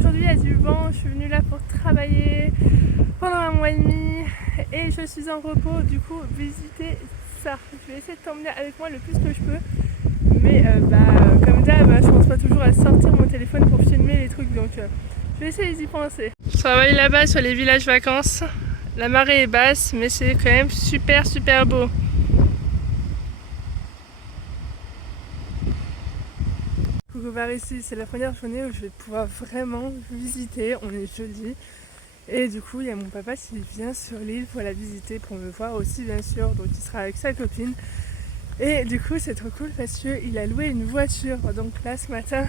Aujourd'hui il y a du vent, je suis venue là pour travailler pendant un mois et demi et je suis en repos, du coup visiter ça. Je vais essayer de t'emmener avec moi le plus que je peux. Mais comme d'hab, je pense pas toujours à sortir mon téléphone pour filmer les trucs, donc je vais essayer d'y penser. Je travaille là-bas sur les villages vacances. La marée est basse, mais c'est quand même super beau. Coucou par ici, c'est la première journée où je vais pouvoir vraiment visiter. On est jeudi. Et du coup, il y a mon papa qui vient sur l'île pour la visiter, pour me voir aussi bien sûr. Donc il sera avec sa copine. Et du coup, c'est trop cool parce qu'il a loué une voiture. Donc là, ce matin,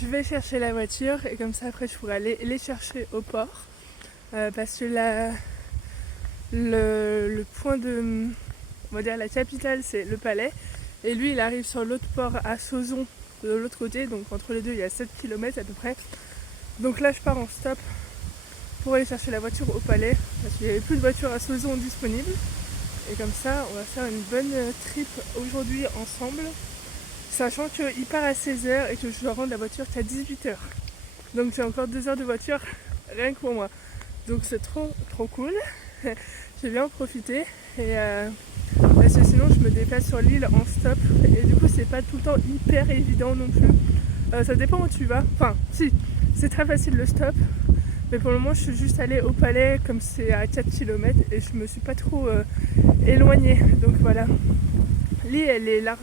je vais chercher la voiture et comme ça, après, je pourrai aller les chercher au port. Parce que le point de, on va dire la capitale, c'est le Palais. Et lui, il arrive sur l'autre port à Sauzon, de l'autre côté. Donc entre les deux, il y a 7 km à peu près. Donc là, je pars en stop pour aller chercher la voiture au Palais. Parce qu'il n'y avait plus de voiture à Sauzon disponible. Et comme ça, on va faire une bonne trip aujourd'hui ensemble. Sachant qu'il part à 16h et que je dois rendre la voiture qu'à 18h. Donc j'ai encore 2 heures de voiture rien que pour moi. Donc c'est trop cool. Je vais bien en profiter. Et parce que sinon je me déplace sur l'île en stop. Et du coup c'est pas tout le temps hyper évident non plus. Ça dépend où tu vas. Enfin si, c'est très facile le stop. Mais pour le moment je suis juste allée au Palais comme c'est à 4 km et je me suis pas trop éloignée. Donc voilà. L'île elle est large.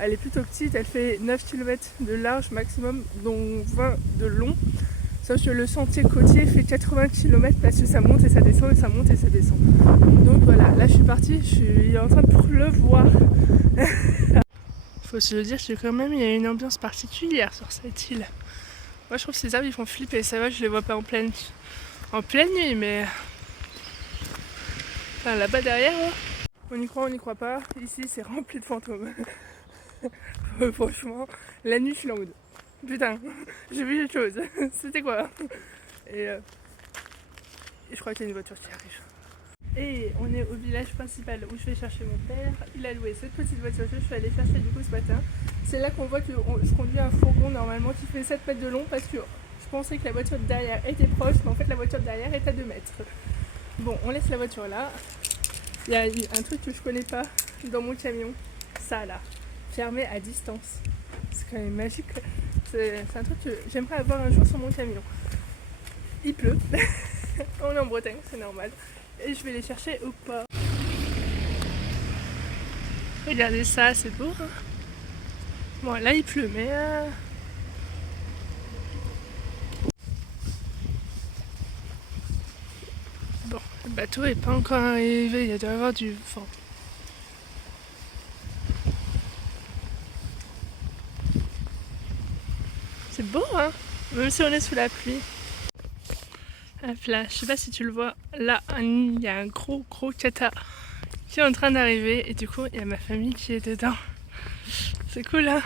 Elle est plutôt petite, elle fait 9 km de large maximum, dont 20 de long. Sauf que le sentier côtier fait 80 km parce que ça monte et ça descend et ça monte et ça descend. Donc voilà, là je suis partie, je suis en train de pleuvoir. Faut se le dire que quand même il y a une ambiance particulière sur cette île. Moi je trouve que ces arbres ils font flipper, ça va je les vois pas en pleine nuit mais... Enfin là-bas derrière, on y croit, on n'y croit pas, ici c'est rempli de fantômes. Franchement, la nuit je suis en mode putain, j'ai vu des choses, c'était quoi? Et je crois qu'il y a une voiture qui arrive. Et on est au village principal où je vais chercher mon père. Il a loué cette petite voiture que je suis allée chercher du coup ce matin. C'est là qu'on voit que je conduis un fourgon normalement qui fait 7 mètres de long parce que je pensais que la voiture de derrière était proche, mais en fait la voiture de derrière est à 2 mètres. Bon, on laisse la voiture là. Il y a un truc que je connais pas dans mon camion, ça là, fermé à distance. C'est quand même magique. C'est un truc que j'aimerais avoir un jour sur mon camion. Il pleut, on est en Bretagne, c'est normal. Et je vais les chercher au port. Regardez ça, c'est beau. Hein, bon, là il pleut, mais... Bon, le bateau est pas encore arrivé, il doit y avoir du vent. C'est beau, hein, même si on est sous la pluie. Hop là, je sais pas si tu le vois, là il y a un gros kata qui est en train d'arriver et du coup il y a ma famille qui est dedans. C'est cool, hein.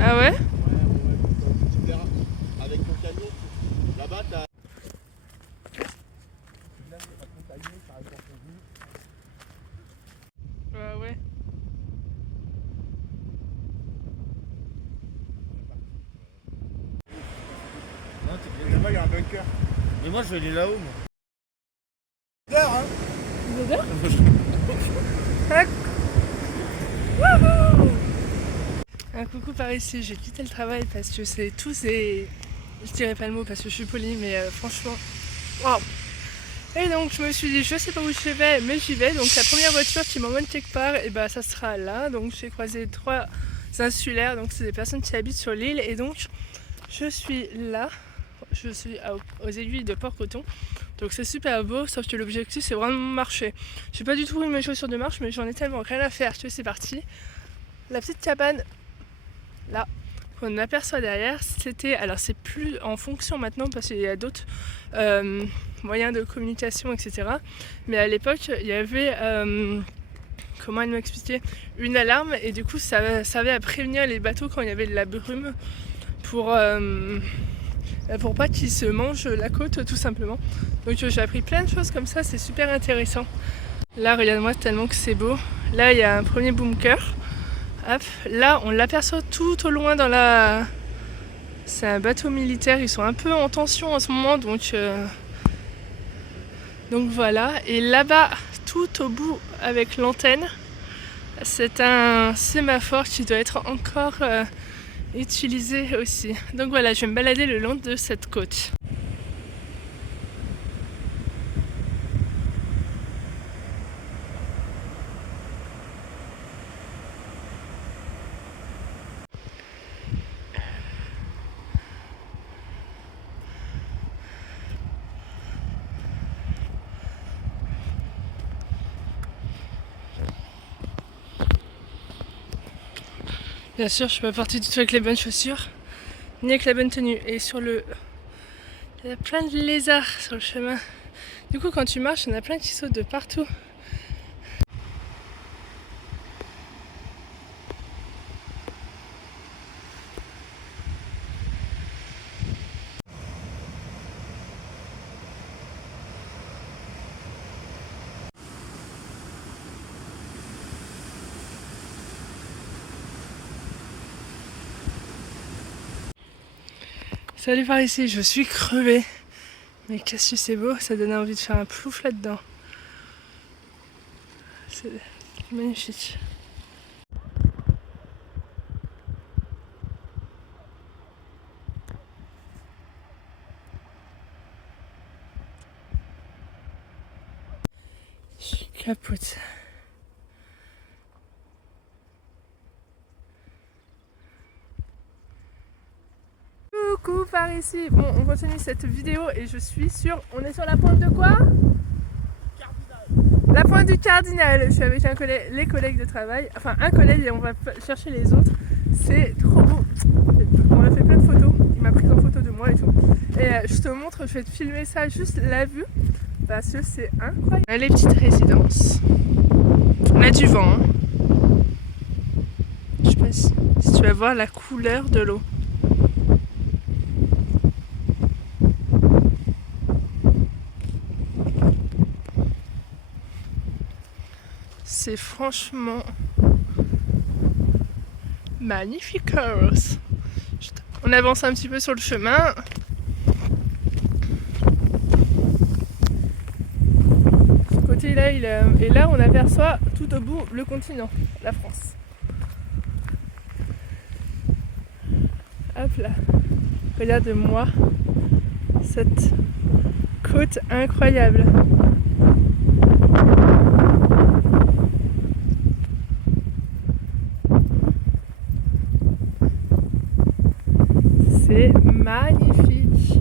Ah ouais? Super. Avec ton camion, là-bas t'as. Ah ouais. Non, là-bas il y a un bunker. Mais moi je vais aller là-haut, moi. D'heure, hein? Vous êtes là? Wouhou! Un coucou par ici, j'ai quitté le travail parce que c'est tout ces... Je dirais pas le mot parce que je suis polie, mais franchement... Waouh! Et donc je me suis dit, je sais pas où je vais, mais j'y vais. Donc la première voiture qui m'emmène quelque part, et bah ça sera là. Donc j'ai croisé 3 insulaires, donc c'est des personnes qui habitent sur l'île. Et donc je suis là, je suis aux aiguilles de Port-Coton. Donc c'est super beau, sauf que l'objectif c'est vraiment marcher. J'ai pas du tout eu mes chaussures de marche, mais j'en ai tellement rien à faire que c'est parti. La petite cabane, là, qu'on aperçoit derrière, c'était... Alors c'est plus en fonction maintenant parce qu'il y a d'autres moyens de communication, etc. Mais à l'époque, il y avait... comment elle m'expliquait, une alarme, et du coup ça servait à prévenir les bateaux quand il y avait de la brume pour pas qu'ils se mangent la côte, tout simplement. Donc j'ai appris plein de choses comme ça, c'est super intéressant. Là, regarde-moi tellement que c'est beau. Là, il y a un premier bunker. Hop. Là, on l'aperçoit tout au loin dans la... C'est un bateau militaire, ils sont un peu en tension en ce moment, donc voilà. Et là-bas, tout au bout avec l'antenne, c'est un sémaphore qui doit être encore utilisé aussi. Donc voilà, je vais me balader le long de cette côte. Bien sûr, je suis pas partie du tout avec les bonnes chaussures, ni avec la bonne tenue. Et sur le... Il y a plein de lézards sur le chemin. Du coup, quand tu marches, il y en a plein qui sautent de partout. Salut par ici, je suis crevée. Mais qu'est-ce que c'est beau, ça donne envie de faire un plouf là-dedans. C'est magnifique. Je capote. Coucou par ici. Bon, on continue cette vidéo et je suis sur... On est sur la pointe de quoi? La pointe du Cardinal. Je suis avec les collègues de travail. Enfin, un collègue et on va chercher les autres. C'est trop beau. On a fait plein de photos. Il m'a pris en photo de moi et tout. Et je te montre, je vais te filmer ça, juste la vue. Parce que c'est incroyable. On a les petites résidences. On a du vent. Hein. Je sais pas si tu vas voir la couleur de l'eau. C'est franchement magnifique. On avance un petit peu sur le chemin. Ce côté-là, et là, on aperçoit tout au bout le continent, la France. Hop là. Regarde-moi cette côte incroyable. C'est magnifique.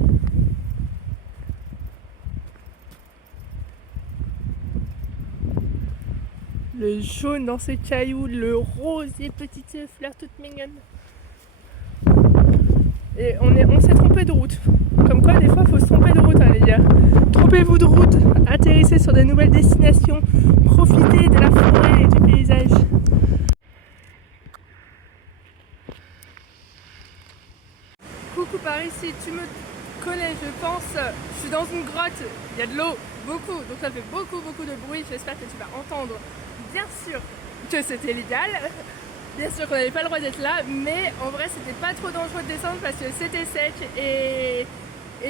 Le jaune dans ces cailloux, le rose, les petites fleurs toutes mignonnes. Et on s'est trompé de route. Comme quoi, des fois, il faut se tromper de route, hein, les gars. Trompez-vous de route, atterrissez sur des nouvelles destinations, profitez de la forêt et du paysage. Coucou par ici, tu me connais, je pense. Je suis dans une grotte, il y a de l'eau, beaucoup, donc ça fait beaucoup de bruit. J'espère que tu vas entendre, bien sûr, que c'était légal. Bien sûr qu'on n'avait pas le droit d'être là, mais en vrai c'était pas trop dangereux de descendre parce que c'était sec et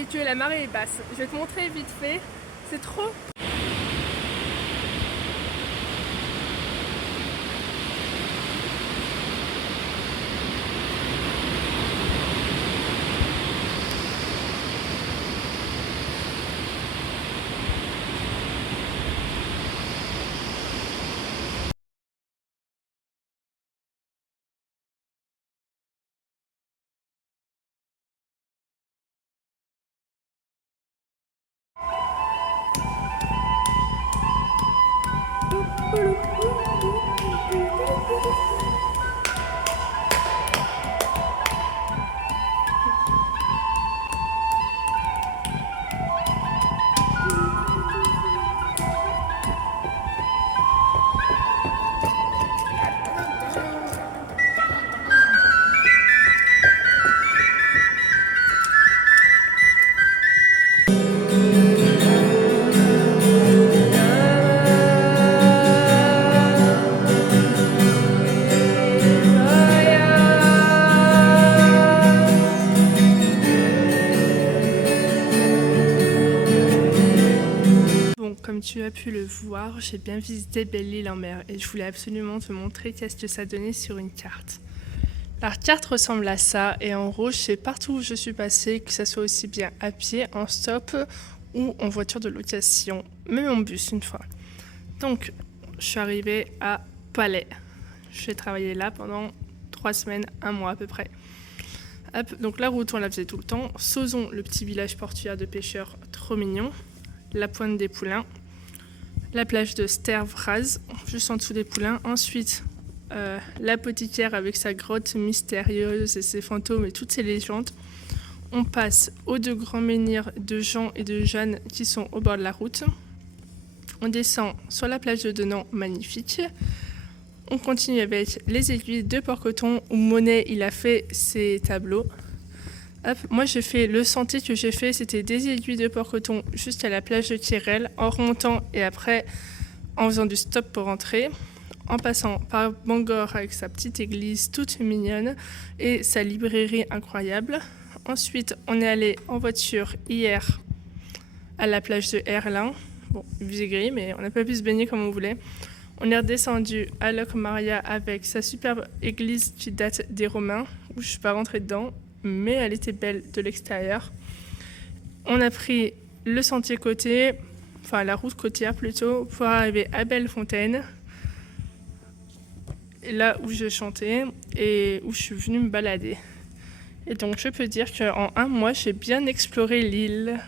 que la marée est basse. Je vais te montrer vite fait, c'est trop... Comme tu as pu le voir, j'ai bien visité Belle-Île-en-Mer et je voulais absolument te montrer qu'est-ce que ça donnait sur une carte. La carte ressemble à ça et en rouge c'est partout où je suis passée, que ce soit aussi bien à pied, en stop ou en voiture de location, même en bus une fois. Donc je suis arrivée à Palais. J'ai travaillé là pendant 3 semaines, 1 mois à peu près. Hop, donc la route on la faisait tout le temps. Sauzon, le petit village portuaire de pêcheurs trop mignon. La pointe des Poulains, la plage de Stervraz, juste en dessous des Poulains. Ensuite, l'apothicaire avec sa grotte mystérieuse et ses fantômes et toutes ses légendes. On passe aux 2 grands menhirs de Jean et de Jeanne qui sont au bord de la route. On descend sur la plage de Denan, magnifique. On continue avec les aiguilles de Port-Coton où Monet il a fait ses tableaux. Hop, moi j'ai fait le sentier que j'ai fait, c'était des aiguilles de Port-Coton jusqu'à la plage de Thierrel, en remontant et après en faisant du stop pour rentrer, en passant par Bangor avec sa petite église toute mignonne et sa librairie incroyable. Ensuite on est allé en voiture hier à la plage de Herlin, bon il faisait gris mais on n'a pas pu se baigner comme on voulait. On est redescendu à Loc Maria avec sa superbe église qui date des Romains, où je ne suis pas rentrée dedans, mais elle était belle de l'extérieur. On a pris le sentier côtier, enfin la route côtière plutôt, pour arriver à Bellefontaine, là où je chantais et où je suis venue me balader. Et donc je peux dire qu'en 1 mois, j'ai bien exploré l'île.